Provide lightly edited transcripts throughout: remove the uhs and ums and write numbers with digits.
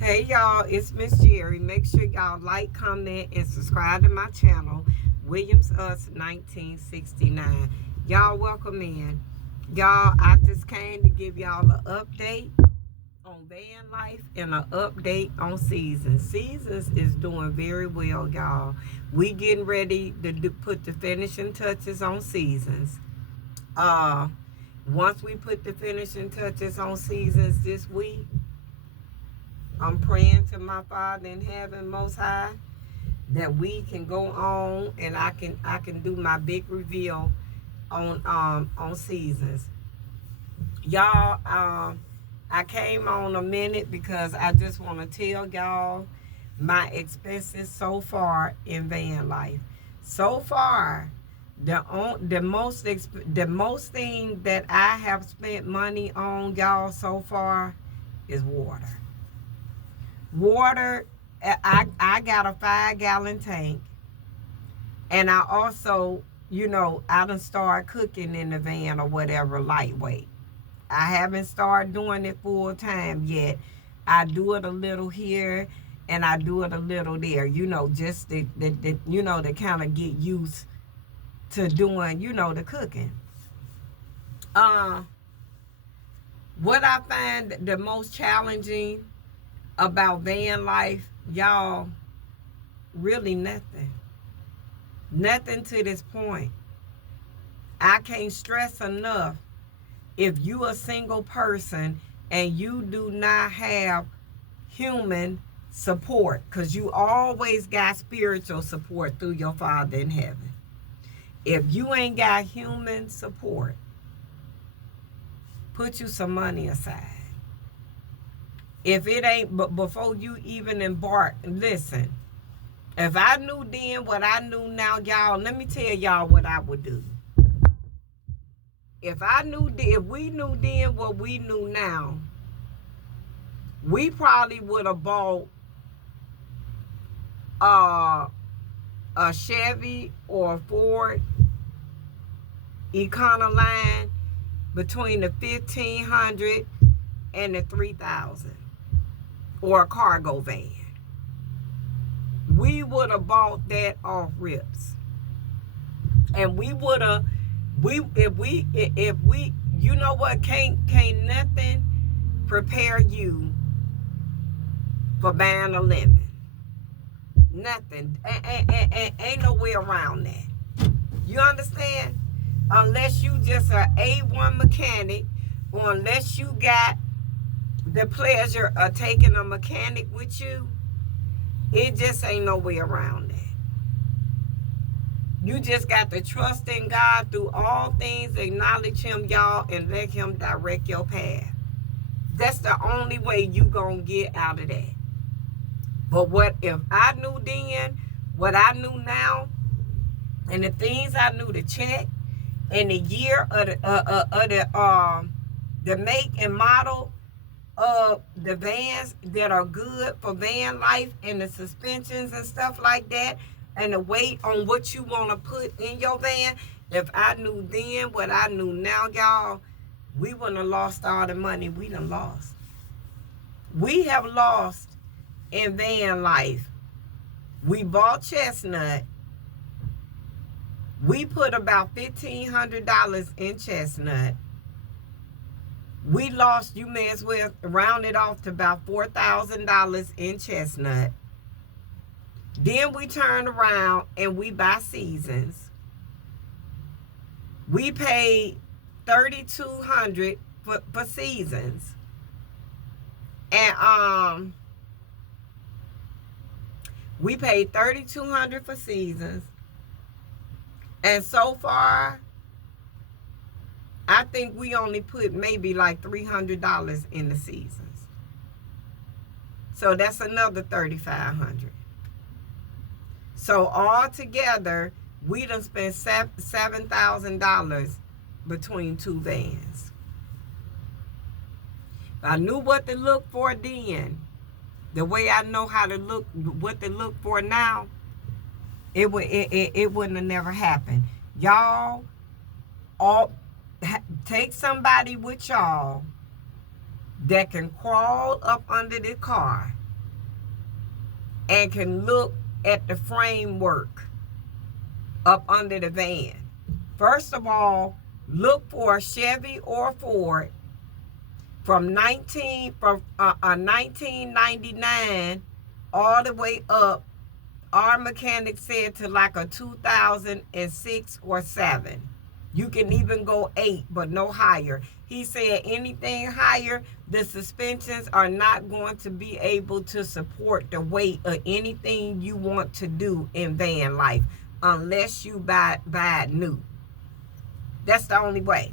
Hey y'all, it's Miss Jerry. Make sure y'all like, comment, and subscribe to my channel, Williams Us 1969. Y'all welcome in. Y'all, I just came to give y'all an update on van life and an update on seasons. Seasons is doing very well, y'all. We getting ready to put the finishing touches on seasons. Uh, Once we put the finishing touches on seasons this week, I'm praying to my Father in heaven, Most High, that we can go on and I can do my big reveal on seasons. Y'all, I came on a minute because I just want to tell y'all my expenses so far in van life. So far, the most thing that I have spent money on, y'all, so far is water. Water, I got a 5 gallon tank, and I also, I done start cooking in the van or whatever, lightweight. I haven't started doing it full time yet. I do it a little here and I do it a little there, just to kind of get used to doing, the cooking. Uh, what I find the most challenging about van life, y'all, really nothing. Nothing to this point. I can't stress enough, if you a single person and you do not have human support, because you always got spiritual support through your Father in heaven. If you ain't got human support, put you some money aside. If it ain't, but before you even embark, listen, if I knew then what I knew now, y'all, let me tell y'all what I would do. If we knew then what we knew now, we probably would have bought a Chevy or a Ford Econoline between the 1,500 and the 3,000, or a cargo van. We would have bought that off rips, and we would have. If we, you know what? Can't nothing prepare you for buying a lemon. Nothing. Ain't no way around that. You understand? Unless you just a A1 mechanic, or unless you got the pleasure of taking a mechanic with you, it just ain't no way around that. You just got to trust in God through all things, acknowledge Him, y'all, and let Him direct your path. That's the only way you gonna get out of that. But what if I knew then what I knew now, and the things I knew to check, and the year of the make and model of the vans that are good for van life, and the suspensions and stuff like that, and the weight on what you want to put in your van. If I knew then what I knew now, y'all, we wouldn't have lost all the money we done lost. We have lost in van life. We bought Chestnut. We put about $1,500 in Chestnut. We lost, you may as well round it off to about $4,000 in Chestnut. Then we turn around and we buy Seasons. We paid $3,200 for Seasons. And we paid $3,200 for Seasons. And so far, I think we only put maybe like $300 in the Seasons. So that's another $3,500. So all together, we done spent $7,000 between two vans. If I knew what to look for then, the way I know how to look, what to look for now, it wouldn't have never happened. Y'all, take somebody with y'all that can crawl up under the car and can look at the framework up under the van. First of all, look for a Chevy or a Ford from 1999 all the way up. Our mechanic said to like a 2006 or 7. You can even go 8, but no higher. He said anything higher, the suspensions are not going to be able to support the weight of anything you want to do in van life unless you buy it new. That's the only way.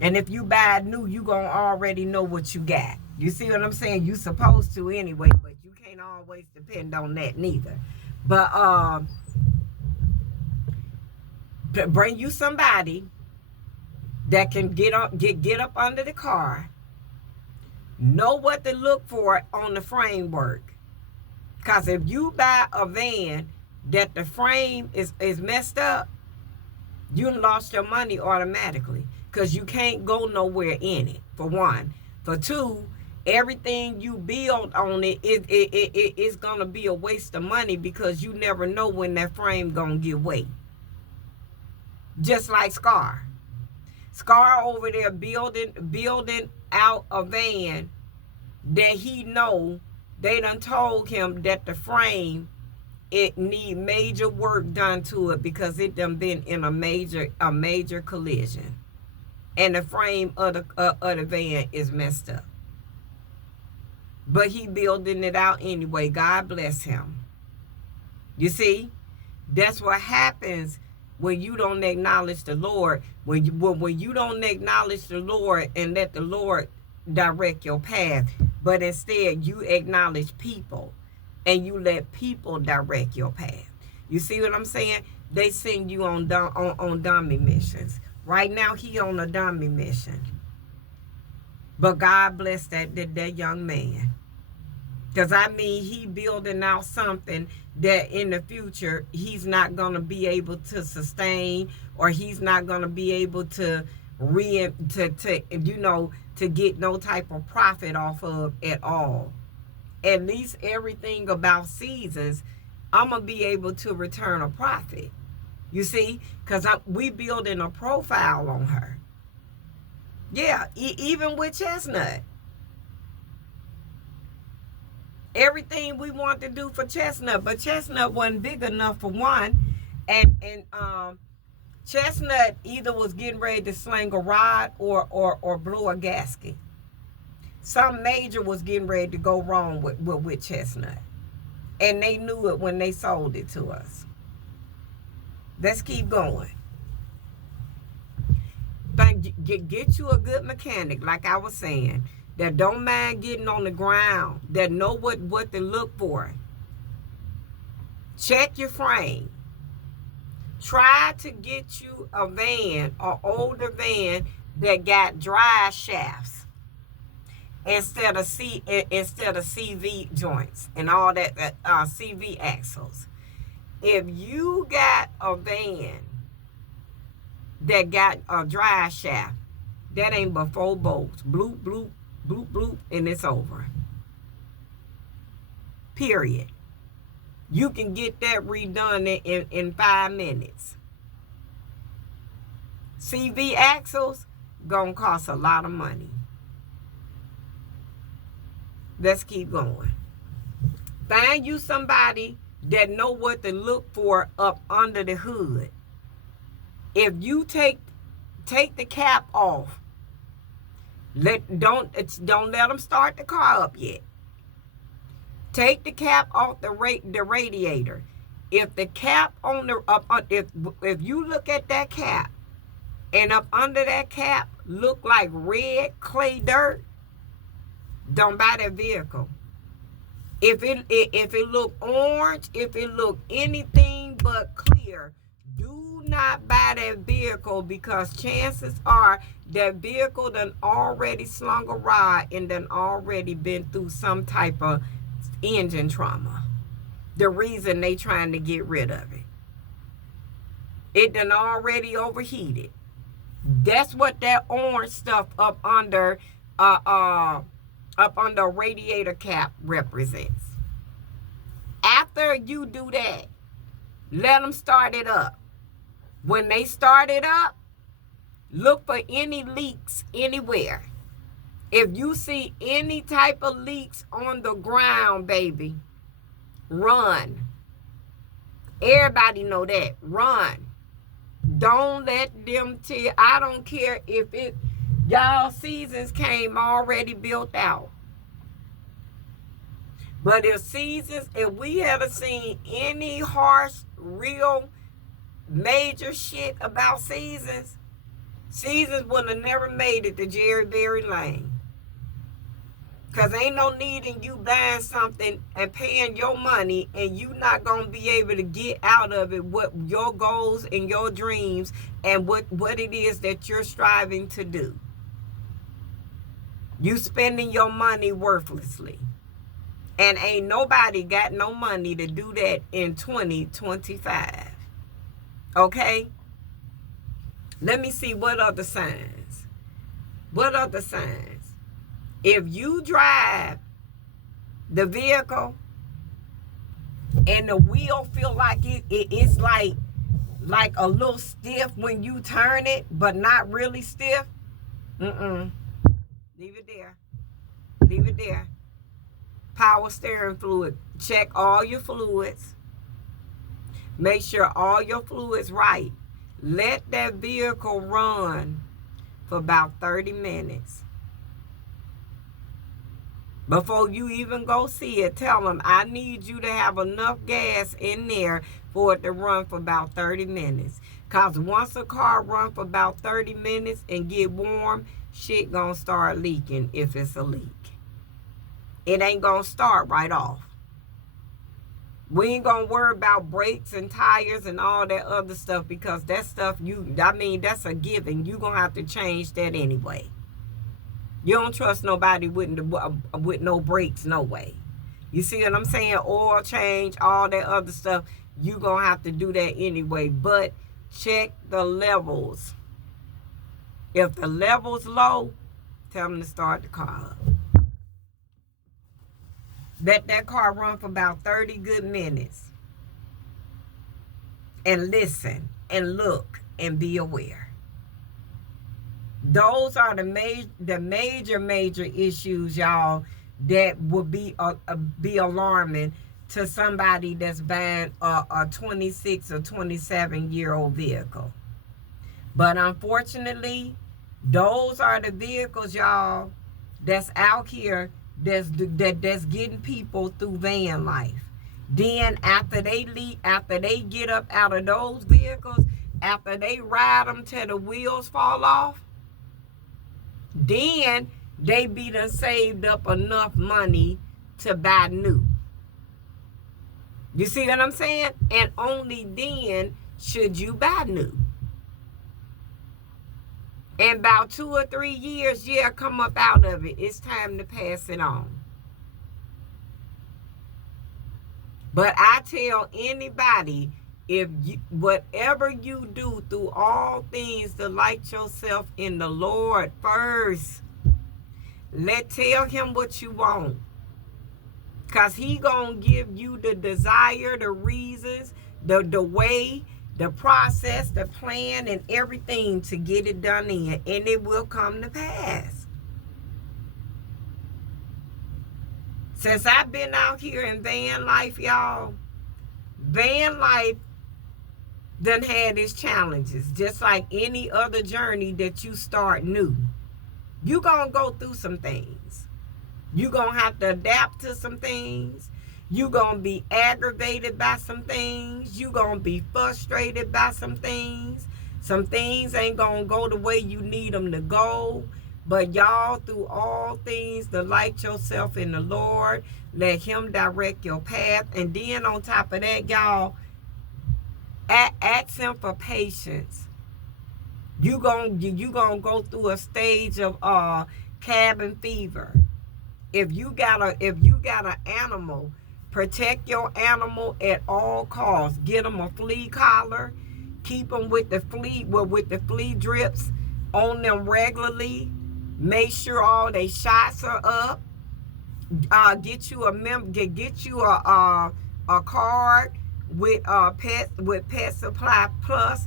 And if you buy it new, you gonna already know what you got. You see what I'm saying? You supposed to anyway, but you can't always depend on that neither. But bring you somebody that can get up under the car, know what to look for on the framework. Because if you buy a van that the frame is messed up, you lost your money automatically. Because you can't go nowhere in it, for one. For two, everything you build on it is going to be a waste of money because you never know when that frame going to give way. Just like Scar over there building out a van that he know they done told him that the frame, it need major work done to it because it done been in a major collision. And the frame of the van is messed up. But he building it out anyway. God bless him. You see? That's what happens when you don't acknowledge the Lord. When you don't acknowledge the Lord and let the Lord direct your path. But instead you acknowledge people. And you let people direct your path. You see what I'm saying? They send you on dummy missions. Right now, he on a dummy mission. But God bless that young man. Because, I mean, he building out something that in the future, he's not going to be able to sustain, or he's not going to be able to get no type of profit off of at all. At least everything about seasons, I'm going to be able to return a profit. You see, because we building a profile on her. Yeah, even with Chestnut. Everything we want to do for Chestnut, but Chestnut wasn't big enough for one. And Chestnut either was getting ready to sling a rod or blow a gasket. Some major was getting ready to go wrong with Chestnut. And they knew it when they sold it to us. Let's keep going. Get you a good mechanic, like I was saying, that don't mind getting on the ground, that know what to look for. Check your frame. Try to get you a van, an older van that got dry shafts instead of CV joints and all that CV axles. If you got a van that got a dry shaft, that ain't but 4 bolts. Bloop, bloop, bloop, bloop, and it's over. Period. You can get that redone in 5 minutes. CV axles gonna cost a lot of money. Let's keep going. Find you somebody that know what to look for up under the hood. If you take the cap off, don't let them start the car up yet. Take the cap off the radiator. If the cap on the if you look at that cap and up under that cap look like red clay dirt, don't buy that vehicle. If it look orange, if it look anything but clear, do not buy that vehicle, because chances are that vehicle done already slung a rod and done already been through some type of engine trauma. The reason they trying to get rid of it. It done already overheated. That's what that orange stuff up under radiator cap represents. after you do that, let them start it up. When they start it up, look for any leaks anywhere. If you see any type of leaks on the ground, baby, run. Everybody know that. Run. Don't let them tell you. I don't care if y'all seasons came already built out. But if we had seen any harsh, real, major shit about seasons would have never made it to Jerry Berry Lane. Because ain't no need in you buying something and paying your money and you not going to be able to get out of it what your goals and your dreams and what it is that you're striving to do. You spending your money worthlessly. And ain't nobody got no money to do that in 2025. Okay? Let me see what other signs. What other signs? If you drive the vehicle and the wheel feel like it's like a little stiff when you turn it, but not really stiff, leave it there. Leave it there. Power steering fluid. Check all your fluids. Make sure all your fluids right. Let that vehicle run for about 30 minutes. Before you even go see it, tell them, I need you to have enough gas in there for it to run for about 30 minutes. Because once a car run for about 30 minutes and get warm, shit gonna start leaking if it's a leak. It ain't gonna start right off. We ain't gonna worry about brakes and tires and all that other stuff because that stuff, that's a given. You gonna have to change that anyway. You don't trust nobody with no brakes, no way. You see what I'm saying? Oil change, all that other stuff, you gonna have to do that anyway. But check the levels. If the level's low, tell them to start the car up. Let that car run for about 30 good minutes. And listen and look and be aware. Those are the major issues, y'all, that would be alarming to somebody that's buying a 26 or 27-year-old vehicle. But unfortunately, those are the vehicles, y'all, that's out here that's getting people through van life. Then after they get up out of those vehicles, after they ride them till the wheels fall off, then they be done saved up enough money to buy new. You see what I'm saying? And only then should you buy new. And about 2 or 3 years, come up out of it. It's time to pass it on. But I tell anybody, whatever you do, through all things, delight yourself in the Lord first. Tell him what you want. Because he gonna give you the desire, the reasons, the way, the process, the plan, and everything to get it done in. And it will come to pass. Since I've been out here in van life, y'all, van life done had its challenges, just like any other journey that you start new. You gonna go through some things. You gonna have to adapt to some things. You gonna be aggravated by some things. You gonna be frustrated by some things. Some things ain't gonna go the way you need them to go. But y'all, through all things, delight yourself in the Lord. Let him direct your path. And then on top of that, y'all, ask him for patience. You gonna go through a stage of cabin fever. If you got an animal, protect your animal at all costs. Get them a flea collar. Keep them with the flea drips on them regularly. Make sure all they shots are up. Get you a a card with Pet Supply Plus.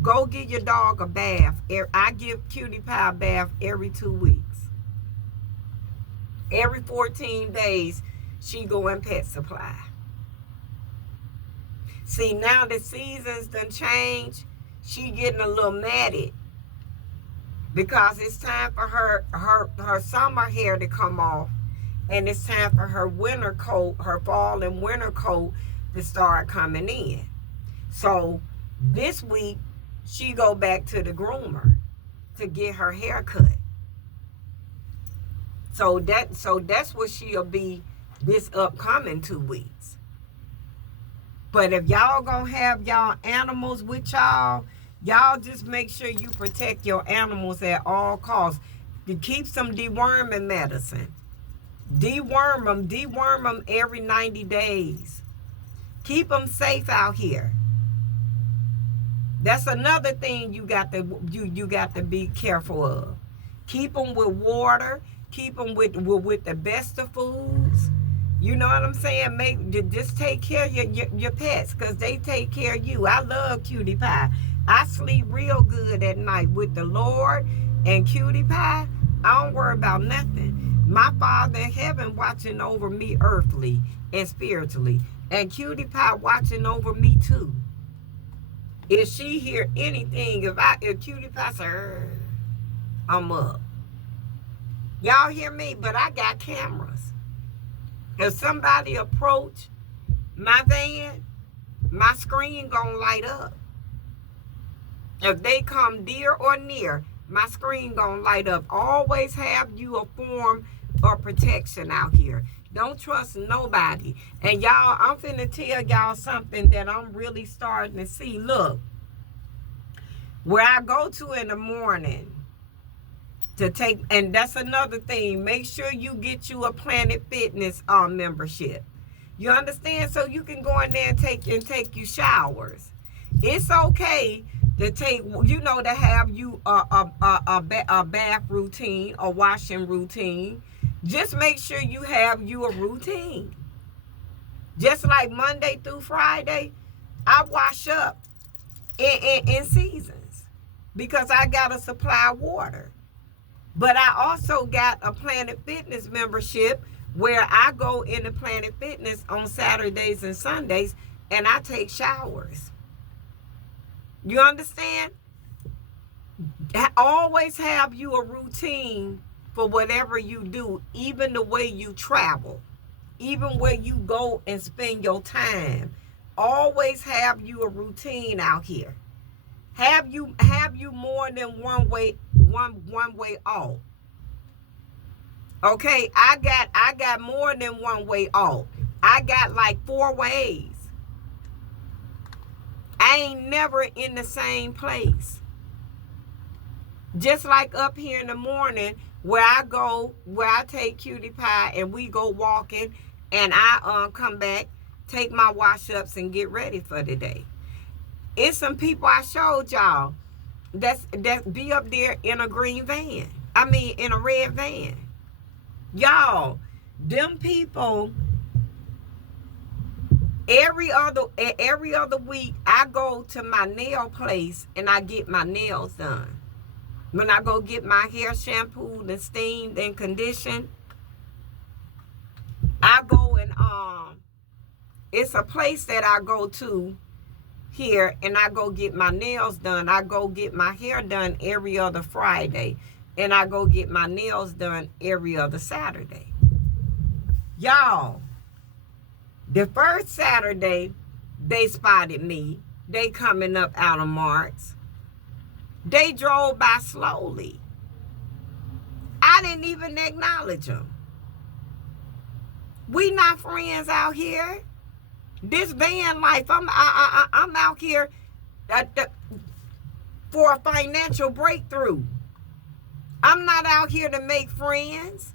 Go get your dog a bath. I give Cutie Pie a bath every 2 weeks. Every 14 days, she go in Pet Supply. See, now the seasons done changed. She getting a little matted because it's time for her summer hair to come off, and it's time for her winter coat, her fall and winter coat to start coming in. So this week she go back to the groomer to get her hair cut. So that's what she'll be this upcoming 2 weeks. But if y'all gonna have y'all animals with y'all just make sure you protect your animals at all costs. You keep some deworming medicine. Deworm them every 90 days. Keep them safe out here. That's another thing you got to be careful of. Keep them with water. Keep them with the best of foods. You know what I'm saying? Just take care of your pets, because they take care of you. I love Cutie Pie. I sleep real good at night with the Lord and Cutie Pie. I don't worry about nothing. My Father in heaven watching over me earthly and spiritually. And Cutie Pie watching over me too. If she hear anything, if Cutie Pie says, I'm up. Y'all hear me? But I got cameras. If somebody approach my van, my screen gonna light up. If they come dear or near, my screen gonna light up. Always have you a form of protection out here. Don't trust nobody. And y'all, I'm finna tell y'all something that I'm really starting to see. Look, where I go to in the morning to take, and that's another thing, make sure you get you a Planet Fitness membership. You understand? So you can go in there and take you showers. It's okay to take, to have you a bath routine, a washing routine. Just make sure you have you a routine. Just like Monday through Friday, I wash up in seasons because I got to supply water. But I also got a Planet Fitness membership where I go into Planet Fitness on Saturdays and Sundays and I take showers. You understand? Always have you a routine for whatever you do, even the way you travel, even where you go and spend your time. Always have you a routine out here. Have you more than one way off. Okay, I got more than one way off. I got like 4 ways. I ain't never in the same place. Just like up here in the morning where I take Cutie Pie and we go walking and I come back, take my wash ups and get ready for the day. It's some people I showed y'all that be up there in a green van. I mean in a red van. Y'all, them people, every other week I go to my nail place and I get my nails done. When I go get my hair shampooed and steamed and conditioned, I go and it's a place that I go to here and I go get my nails done. I go get my hair done every other Friday and I go get my nails done every other Saturday. Y'all, the first Saturday they spotted me. They coming up out of Marks. They drove by slowly. I didn't even acknowledge them. We not friends out here. This van life, I'm out here for a financial breakthrough. I'm not out here to make friends.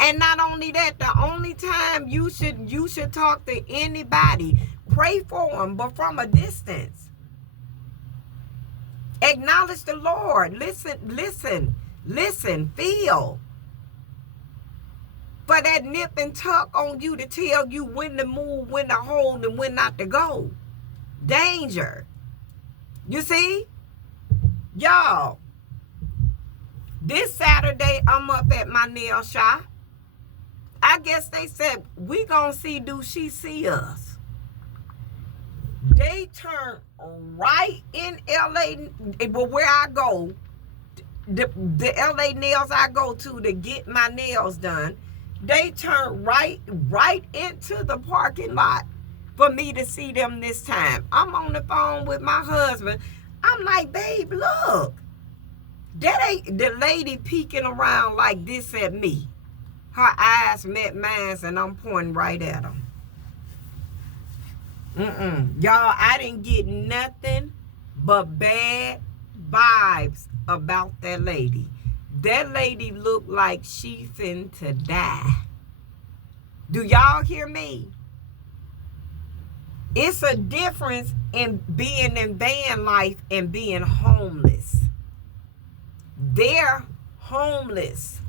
And not only that, the only time you should talk to anybody, pray for them, but from a distance. Acknowledge the Lord. Listen, feel. For have that nip and tuck on you to tell you when to move, when to hold, and when not to go. Danger. You see? Y'all, this Saturday, I'm up at my nail shop. I guess they said, we gonna see, do she see us? They turn right in LA, but where I go, the LA nails I go to get my nails done, they turn right into the parking lot for me to see them this time. I'm on the phone with my husband. I'm like, babe, look. That ain't the lady peeking around like this at me. Her eyes met mine, and I'm pointing right at them. Y'all, I didn't get nothing but bad vibes about that lady. That lady looked like she finna die. Do y'all hear me? It's a difference in being in van life and being homeless. They're homeless.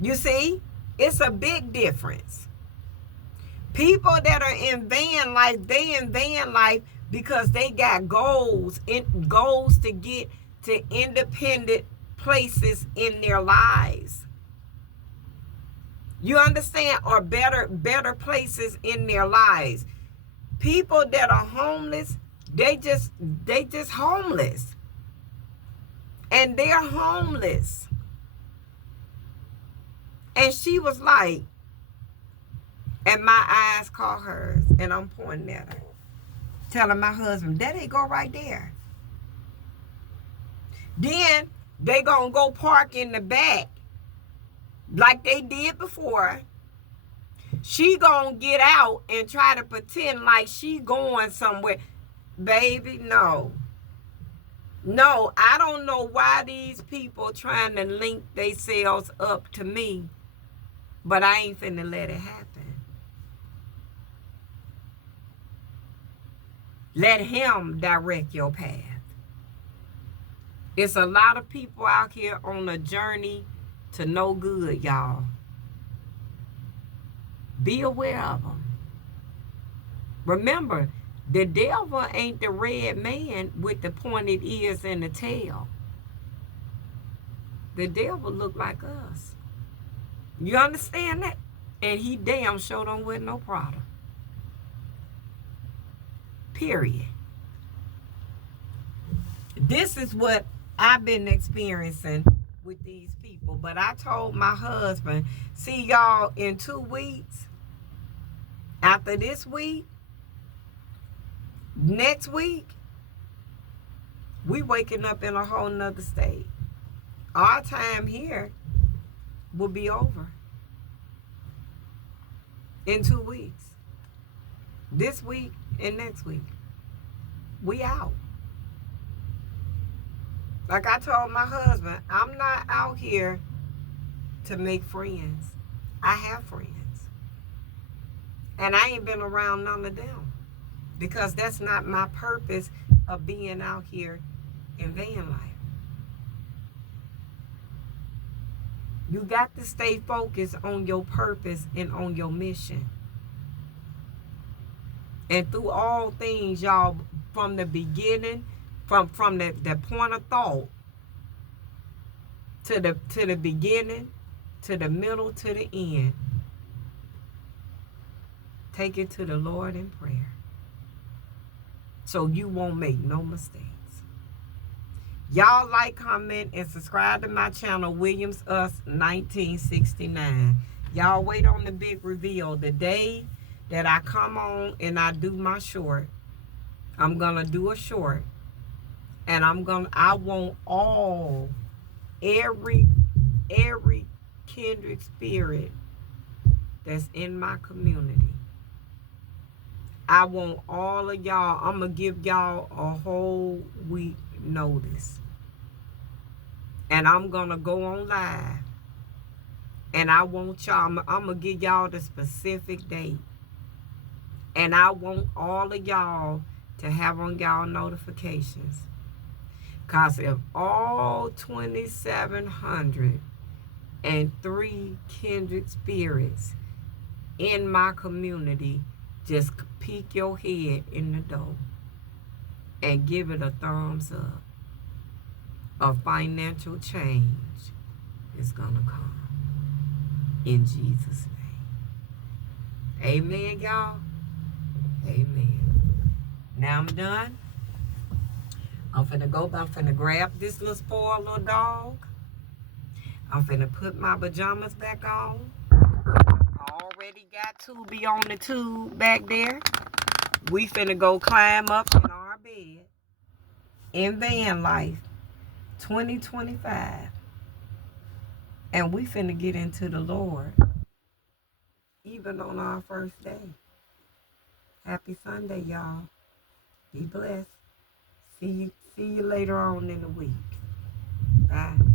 You see? It's a big difference. People that are in van life, they in van life because they got goals to get to independent places in their lives. You understand? Or better places in their lives. People that are homeless, they just homeless. And they're homeless. And she was like, and my eyes caught hers, and I'm pointing at her, telling my husband, that they go right there. Then they gonna go park in the back like they did before. She gonna get out and try to pretend like she going somewhere. Baby, no. No, I don't know why these people trying to link themselves up to me, but I ain't finna let it happen. Let him direct your path. It's a lot of people out here on a journey to no good, y'all. Be aware of them. Remember, the devil ain't the red man with the pointed ears and the tail. The devil look like us. You understand that? And he damn sure don't wear no Prada. Period. This is what I've been experiencing with these people. But I told my husband, see y'all in 2 weeks, after this week, next week, we waking up in a whole nother state. Our time here will be over in 2 weeks. This week and next week. We out. Like I told my husband, I'm not out here to make friends. I have friends. And I ain't been around none of them. Because that's not my purpose of being out here in van life. You got to stay focused on your purpose and on your mission. And through all things, y'all, from the beginning, from the point of thought to the beginning, to the middle, to the end, take it to the Lord in prayer. So you won't make no mistakes. Y'all like, comment, and subscribe to my channel, Williams Us 1969. Y'all wait on the big reveal. The day that I come on and I do my short, I'm going to do a short. And I want every kindred spirit that's in my community. I want all of y'all, I'm going to give y'all a whole week notice. And I'm going to go on live. And I want y'all, I'm going to give y'all the specific date. And I want all of y'all to have on y'all notifications. Because if all 2,700 and 3 kindred spirits in my community just peek your head in the door and give it a thumbs up, a financial change is gonna come in Jesus' name. Amen, y'all. Amen. Now I'm done. I'm finna grab this little spoiled little dog. I'm finna put my pajamas back on. I already got Tubi on the tube back there. We finna go climb up in our bed in Vanlife 2025. And we finna get into the Lord even on our first day. Happy Sunday, y'all. Be blessed. See you later on in the week. Bye.